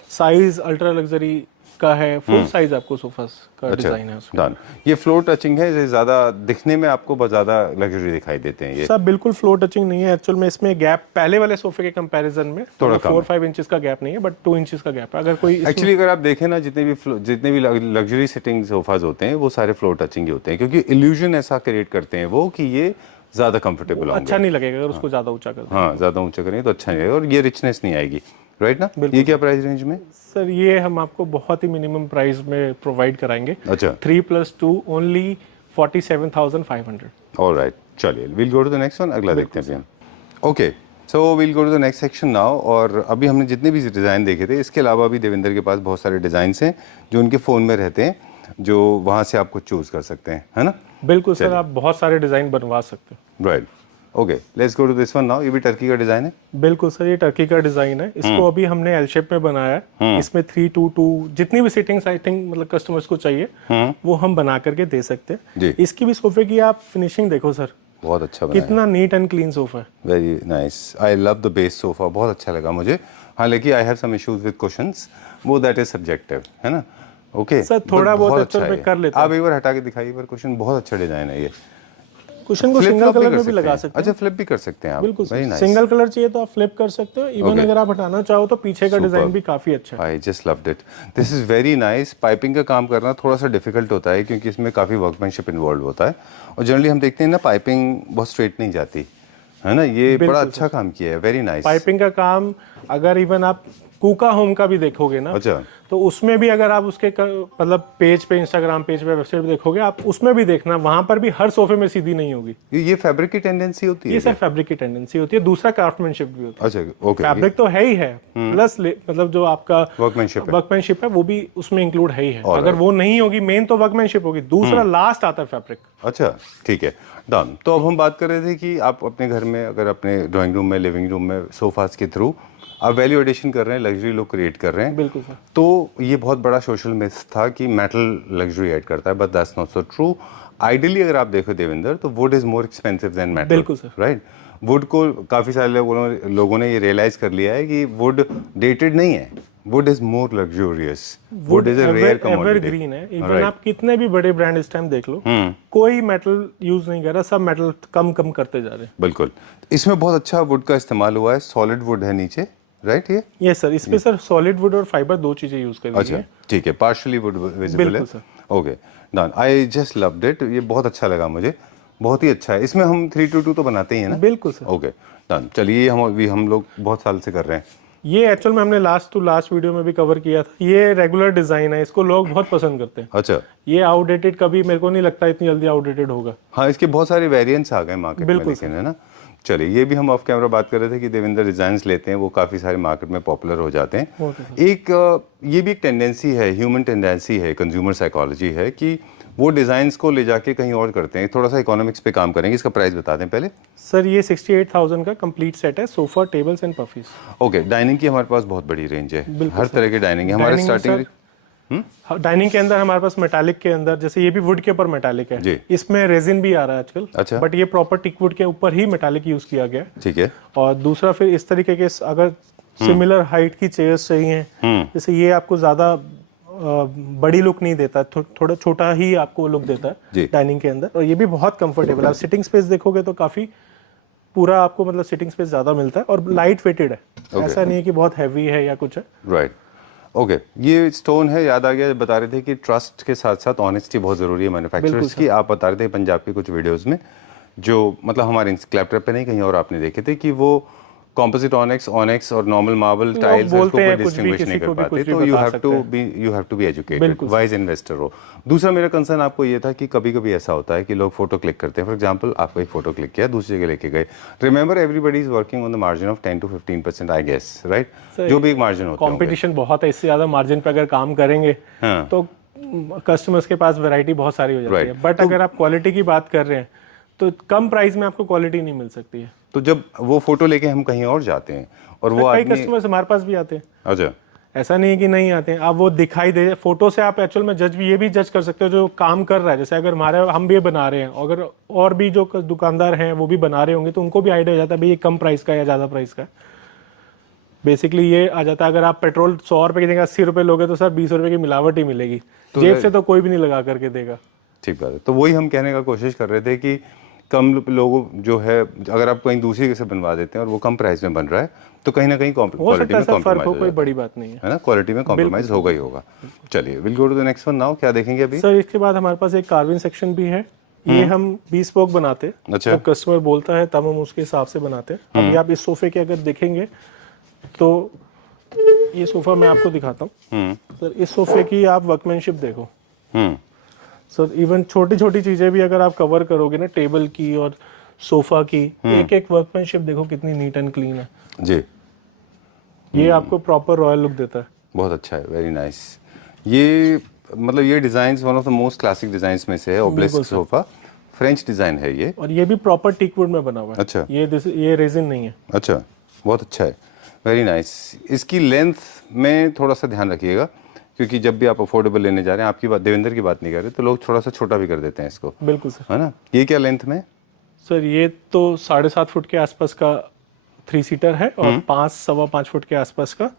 साइज अल्ट्रा लग्जरी का है, फुल साइज आपको सोफा का डिजाइन है उसमें। डन। ये फ्लोर टचिंग है, ये ज्यादा दिखने में आपको बहुत ज्यादा लग्जरी दिखाई देते हैं ये। सब बिल्कुल फ्लोर टचिंग नहीं है एक्चुअल में। इसमें गैप पहले वाले सोफे के कंपैरिजन में थोड़ा 4-5 इंचेस का गैप नहीं है, बट 2 इंचेस का गैप है। अगर कोई एक्चुअली अगर आप देखें ना, जितने भी लग्जरी सिटिंग सोफाज होते हैं वो सारे फ्लोर टचिंग ही होते हैं, क्योंकि इल्यूजन ऐसा क्रिएट करते हैं वो कि ये ज्यादा कंफर्टेबल होंगे। अच्छा नहीं लगेगा अगर उसको ज्यादा ऊंचा कर दें। हाँ, ज्यादा ऊंचा करेंगे तो अच्छा नहीं लगेगा और ये रिचनेस नहीं आएगी। राइट ना। ये क्या प्राइस रेंज में? सर ये हम आपको बहुत ही मिनिमम प्राइस में प्रोवाइड कराएंगे। अच्छा, 3+2 ओनली 47,500। ऑलराइट, चलिए will go to the next one. अगला देखते हैं हम। Okay, so will go to the next section now. और अभी हमने जितने भी डिज़ाइन देखे थे, इसके अलावा भी देवेंद्र के पास बहुत सारे डिज़ाइंस हैं जो उनके फ़ोन में रहते हैं, जो वहाँ से आपको चूज़ कर सकते हैं, है ना। बिल्कुल सर, आप बहुत सारे डिज़ाइन बनवा सकते हैं। Right, okay, let's go to this one now. ये भी टर्की का डिज़ाइन है? बिल्कुल सर, ये टर्की का डिज़ाइन है। इसको अभी हमने एल शेप में बनाया है। इसमें 3-2-2 जितनी भी सीटिंग्स आई थिंक मतलब कस्टमर्स को चाहिए वो हम बना करके दे सकते हैं। इसकी भी सोफे की आप फिनिशिंग देखो सर, बहुत अच्छा बनाया, कितना नीट एंड क्लीन सोफा है। Very nice, I love the base sofa, बहुत अच्छा लगा मुझे। हालांकि I have some issues with cushions, वो दैट इज सब्जेक्टिव, है ना। ओके सर, थोड़ा बहुत अच्छा मैं कर लेता हूं। आप एक बार हटा के दिखाइए, पर कुशन बहुत अच्छा डिजाइन है ये। कुशन को सिंगल कलर में भी लगा सकते हैं। अच्छा, फ्लिप भी कर सकते हैं आप? बिल्कुल, सिंगल कलर चाहिए तो आप फ्लिप कर सकते हो। इवन अगर आप हटाना चाहो तो पीछे का डिजाइन भी काफी अच्छा है। I just loved it, this is very nice. Piping का काम करना थोड़ा सा डिफिकल्ट होता है क्योंकि इसमें काफी वर्कमैनशिप इन्वॉल्व होता है, और जनरली हम देखते हैं ना पाइपिंग बहुत स्ट्रेट नहीं जाती, है ना। ये बड़ा अच्छा काम किया है, वेरी नाइस। पाइपिंग का काम अगर इवन आप कूका होम का भी देखोगे ना, अच्छा, तो उसमें भी अगर आप उसके मतलब पेज पे, इंस्टाग्राम पेज पे, वेबसाइट पे देखोगे आप, उसमें भी देखना, वहां पर भी हर सोफे में सीधी नहीं होगी। ये फैब्रिक की टेंडेंसी होती है? ये सर फैब्रिक की टेंडेंसी होती है, दूसरा क्राफ्टमैनशिप भी होता है। अच्छा, ओके। फैब्रिक तो है ही है, प्लस मतलब जो आपका वर्कमैनशिप है वो भी उसमें इंक्लूड है ही है। अगर वो नहीं होगी, मेन तो वर्कमैनशिप होगी, दूसरा लास्ट आता है फैब्रिक। अच्छा, ठीक है, डन। तो अब हम बात कर रहे थे कि आप अपने घर में, अगर अपने ड्राइंग रूम में, लिविंग रूम में सोफास के थ्रू आप वैल्यू एडिशन कर रहे हैं, लग्जरी लुक क्रिएट कर रहे हैं। बिल्कुल सर। तो ये बहुत बड़ा सोशल मिथ था कि मेटल लग्जरी ऐड करता है, but that's not so true. Ideally अगर आप देखो देवेंद्र, तो would is more expensive than metal. बिल्कुल सर। राइट। वुड को काफ़ी सारे लोगों ने ये रियलाइज कर लिया है कि वुड डेटेड नहीं है, wood is more luxurious, wood is a rare commodity, evergreen है। इवन आप कितने भी बड़े ब्रांड इस टाइम देख लो, कोई मेटल यूज नहीं कर रहा, सब मेटल कम कम करते जा रहे हैं। बिल्कुल। इसमें बहुत अच्छा वुड का इस्तेमाल हुआ है, सॉलिड वुड है नीचे, राइट? ये यस सर, इसमें सर सॉलिड वुड और फाइबर दो चीजें यूज कर दी अच्छा, हैं। ठीक है, पार्शियली वुड विजिबल है। बिल्कुल sir. Okay, done. I just loved it, ये बहुत अच्छा लगा मुझे, बहुत ही अच्छा है। इसमें हम 322 तो बनाते ही है ना? बिल्कुल सर। Okay, done. चलिए, हम लोग बहुत साल से कर रहे हैं ये। एक्चुअल में हमने लास्ट वीडियो में भी कवर किया था। ये रेगुलर डिजाइन है, इसको लोग बहुत पसंद करते हैं। अच्छा। ये आउटडेटेड कभी मेरे को नहीं लगता इतनी जल्दी आउटडेटेड होगा। हाँ, इसके बहुत सारे वेरिएंट्स आ गए मार्केट में, बिल्कुल लेकिन है ना। चलिए, ये भी हम ऑफ कैमरा बात कर रहे थे कि देवेंद्र डिजाइन्स लेते हैं, वो काफ़ी सारे मार्केट में पॉपुलर हो जाते हैं। ये भी एक टेंडेंसी है, ह्यूमन टेंडेंसी है, कंज्यूमर साइकोलॉजी है कि वो डिज़ाइंस को ले जाके कहीं और करते हैं। थोड़ा सा इकोनॉमिक्स पे काम करेंगे, इसका प्राइस बता दें पहले। सर ये 68,000 का कंप्लीट सेट है, sofa, tables and puffies. Okay, dining की हमारे पास बहुत बड़ी रेंज है, हर तरह की डाइनिंग है हमारे। स्टार्टिंग डाइनिंग के अंदर हमारे पास मेटालिक के अंदर, जैसे ये भी वुड के ऊपर मेटालिक है जी। इसमें रेजिन भी आ रहा है आजकल। अच्छा। बट ये प्रॉपर टिक वुड के ऊपर ही मेटालिक यूज किया गया है। ठीक है। और दूसरा फिर इस तरीके के अगर सिमिलर हाइट की चेयर्स चाहिए, जैसे ये आपको ज्यादा बड़ी लुक नहीं देता, थोड़ा छोटा ही आपको लुक देता है डाइनिंग के अंदर। और ये भी बहुत कंफर्टेबल है। आप सिटिंग स्पेस देखोगे तो काफी पूरा आपको मतलब सिटिंग स्पेस ज्यादा मिलता है और लाइट वेटेड है। ऐसा नहीं है कि बहुत हैवी है या कुछ है। राइट। ओके, ये स्टोन है, याद आ गया, बता रहे थे कि ट्रस्ट के साथ साथ ऑनेस्टी बहुत ज़रूरी है मैन्युफैक्चरर्स की। आप बता रहे थे पंजाब के कुछ वीडियोस में, जो मतलब हमारे क्लैपटॉप पे नहीं, कहीं और आपने देखे थे कि वो कॉम्पोजिट ऑनेक्स और नॉर्मल मार्बल टाइल्स उसको कोई डिस्टिंग्विश नहीं कर पाते। तो you have to be educated, wise investor हो। दूसरा मेरा कंसर्न आपको ये था कि कभी कभी ऐसा होता है कि लोग फोटो क्लिक करते हैं। फॉर एग्जांपल, आपको एक फोटो क्लिक किया, दूसरी जगह लेके गए। Remember, everybody is working on the margin of 10 to 15%, I guess, right? जो भी एक मार्जिन होता है, कंपटीशन बहुत है, इससे ज्यादा मार्जिन पे अगर काम करेंगे तो कस्टमर्स के पास वैरायटी बहुत सारी हो जाती है। बट अगर आप क्वालिटी की बात कर रहे हैं तो कम प्राइस में आपको क्वालिटी नहीं मिल सकती है। तो जब वो फोटो लेके हम कहीं और जाते हैं और वो कई कस्टमर्स हमारे पास भी आते हैं। अच्छा, ऐसा नहीं है कि नहीं आते हैं। आप वो दिखाई दे, फोटो से आप एक्चुअल में ये भी जज कर सकते हो जो काम कर रहा है। जैसे अगर हम भी बना रहे हैं, अगर और भी जो दुकानदार हैं वो भी बना रहे होंगे, तो उनको भी आइडिया हो जाता है भाई ये कम प्राइस का या ज़्यादा प्राइस का। बेसिकली ये आ जाता है, अगर आप पेट्रोल 100 रुपये की जगह 80 रुपये लोगे तो सर 20 रुपये की मिलावट ही मिलेगी। जेब से तो कोई भी नहीं लगा करके देगा। ठीक बात है। तो वही हम कहने का कोशिश कर रहे थे कि कम लोगों जो है, अगर आप कहीं दूसरी से बनवा देते हैं और वो कम प्राइस में बन रहा है, तो कहीं ना कहीं क्वालिटी में कॉम्प्रोमाइज हो, कोई बड़ी बात नहीं है ना, क्वालिटी में कॉम्प्रोमाइज होगा ही होगा। चलिए, will go to the next one now. क्या देखेंगे अभी? सर इसके बाद हमारे पास एक कार्विंग सेक्शन भी है। ये हम bespoke बनाते हैं। अच्छा। जब कस्टमर बोलता है तब हम उसके हिसाब से बनाते हैं। अभी आप इस सोफे के अगर देखेंगे तो ये सोफा मैं आपको दिखाता हूँ। सर इस सोफे की आप वर्कमैनशिप देखो। सर इवन छोटी छोटी चीजें भी अगर आप कवर करोगे ना, टेबल की और सोफा की, एक एक वर्कमैनशिप देखो कितनी नीट एंड क्लीन है जी। ये आपको प्रॉपर रॉयल लुक देता है। बहुत अच्छा है, वेरी नाइस। ये मतलब ये design one of the most classic designs में से है। ओब्लिस्क सोफा, फ्रेंच डिजाइन है ये, और ये भी प्रॉपर टीक वुड में बना हुआ है। अच्छा। ये रेजिन नहीं है। अच्छा, बहुत अच्छा है, वेरी नाइस। इसकी लेंथ में थोड़ा सा ध्यान रखिएगा, क्योंकि जब भी आप अफोर्डेबल लेने जा रहे हैं, आपकी बात, देवेंद्र की बात नहीं कर रहे, तो लोग थोड़ा सा छोटा भी कर देते हैं इसको। बिल्कुल सर, है ना। ये क्या लेंथ में? सर ये तो 7.5 फुट के आसपास का 3 सीटर है और 5-5.25 फुट के आसपास का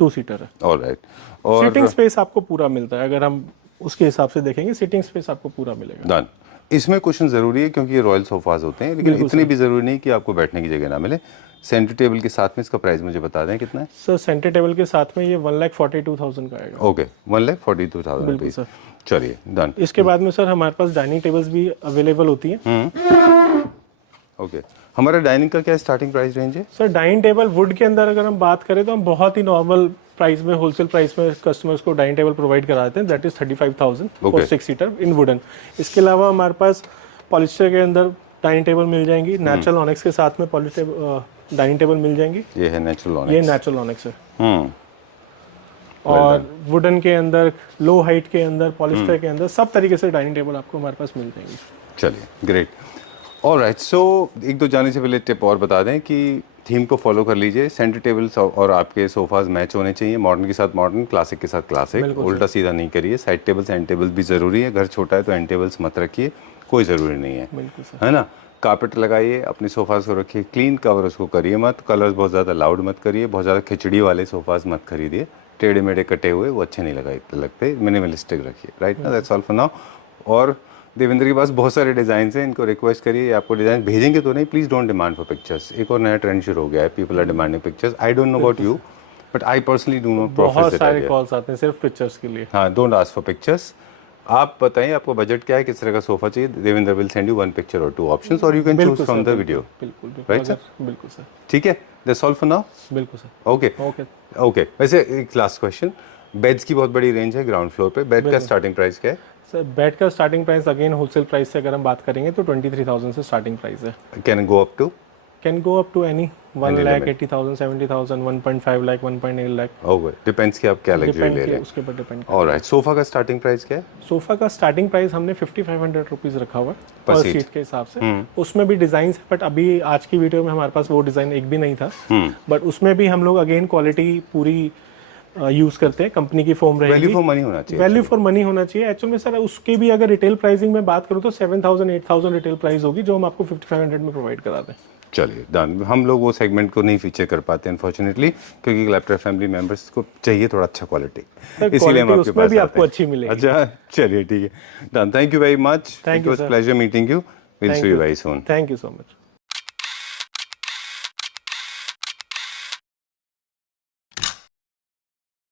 2 सीटर है। ऑलराइट। और सिटिंग स्पेस आपको पूरा मिलता है। अगर हम उसके हिसाब से देखेंगे, सिटिंग स्पेस आपको पूरा मिलेगा। डन। इसमें कुशन जरूरी है क्योंकि ये रॉयल सोफाज होते हैं, लेकिन इतनी भी जरूरी नहीं कि आपको बैठने की जगह ना मिले। सेंटर टेबल के साथ में इसका प्राइस मुझे बता दें कितना है? सर सेंटर टेबल के साथ में ये 1,42,000 का आएगा। Okay, 1,42,000 rupees. चलिए, डन। इसके बाद में सर हमारे पास डाइनिंग टेबल्स भी अवेलेबल होती हैं। ओके, हमारा डाइनिंग का क्या स्टार्टिंग प्राइस रेंज है? सर डाइनिंग टेबल वुड के अंदर अगर हम बात करें तो हम बहुत ही नॉर्मल प्राइस में, होलसेल प्राइस में कस्टमर्स को डाइनिंग टेबल प्रोवाइड करा देते हैं, that is 35,000 for 6 seater in wooden. इसके अलावा हमारे पास पॉलिस्टर के अंदर डाइनिंग टेबल मिल जाएंगी, नेचुरल ऑनिक्स के साथ में डाइनिंग टेबल मिल जाएंगी। ये है नेचुरल ऑनिक्स, ये नेचुरल ऑनिक्स है। और वुडन के अंदर, लो हाइट के अंदर, पॉलिस्टर के अंदर, सब तरीके से डाइनिंग टेबल आपको हमारे पास मिल जाएंगी। चलिए ग्रेट। ऑलराइट, सो एक दो जाने से पहले टिप और बता दें कि थीम को फॉलो कर लीजिए। सेंटर टेबल्स और आपके सोफाज मैच होने चाहिए, मॉडर्न के साथ मॉडर्न, क्लासिक के साथ क्लासिक, उल्टा सीधा नहीं करिए। साइड टेबल्स, एंड टेबल्स भी ज़रूरी है। घर छोटा है तो एंड टेबल्स मत रखिए, कोई ज़रूरी नहीं है, है ना। कारपेट लगाइए, अपने सोफाज को रखिए क्लीन, कवर उसको करिए मत, कलर्स बहुत ज़्यादा लाउड मत करिए, बहुत ज़्यादा खिचड़ी वाले सोफाज मत खरीदिए, टेढ़े मेढ़े कटे हुए वो अच्छे नहीं लगते, मिनिमलिस्टिक रखिए, राइट ना। That's all for now. और देवेंद्र के पास बहुत सारे डिज़ाइन हैं, इनको रिक्वेस्ट करिए, आपको डिज़ाइन भेजेंगे तो नहीं, please don't demand for pictures. एक और नया ट्रेंड शुरू हो गया है, people are demanding pictures. I don't know about you, but I personally do not profess बहुत सारे कॉल्स आते हैं सिर्फ पिक्चर्स के लिए। हाँ, डोंट आस्क फॉर पिक्चर्स। आप बताइए आपको बजट क्या है, किस तरह का सोफा चाहिए। Devendra will send you 1 picture और 2 ऑप्शंस, और you can choose from the video. बिल्कुल राइट सर, बिल्कुल सर, ठीक है। That's all for now. बिल्कुल सर। Okay okay okay. वैसे एक लास्ट क्वेश्चन, बेड्स की बहुत बड़ी रेंज है ग्राउंड फ्लोर पे, बेड का स्टार्टिंग प्राइस क्या है सर? बेड का starting price again wholesale price से अगर हम बात करेंगे तो 23,000 से स्टार्टिंग प्राइस है। Can go up to? Can go up to any 1,80,000, 70,000, 1.5 lakh, 1.8 lakh. Okay, depends कि आप क्या लग्जरी ले रहे हैं, उसके ऊपर डिपेंड। ऑलराइट। सोफा का स्टार्टिंग प्राइस क्या है? सोफा का स्टार्टिंग प्राइस हमने 5500 रुपीज रखा हुआ है पर पर सीट सीट के हिसाब से। उसमें भी डिजाइन है, बट अभी आज की वीडियो में हमारे पास वो डिजाइन एक भी नहीं था, बट उसमें भी हम लोग अगेन क्वालिटी पूरी यूज करते हैं, कंपनी की फोम रहेगी। वैल्यू फॉर मनी होना चाहिए, वैल्यू फॉर मनी होना चाहिए। एक्चुअल में सर उसकी भी अगर रिटेल प्राइसिंग में बात करूँ तो 7,000 8,000 रिटेल प्राइस होगी, जो हम आपको 5500 में प्रोवाइड कराते हैं। चलिए डन। हम लोग वो सेगमेंट को नहीं फीचर कर पाते अनफॉर्चुनेटली, क्योंकि क्लैप्टर फैमिली मेंबर्स को चाहिए थोड़ा अच्छा क्वालिटी, इसीलिए हम आपके पास भी आते आपको हैं। अच्छी मिलेगी। अच्छा चलिए ठीक है, done. Thank you very much, it was pleasure meeting you, will see you very soon. Thank you so much.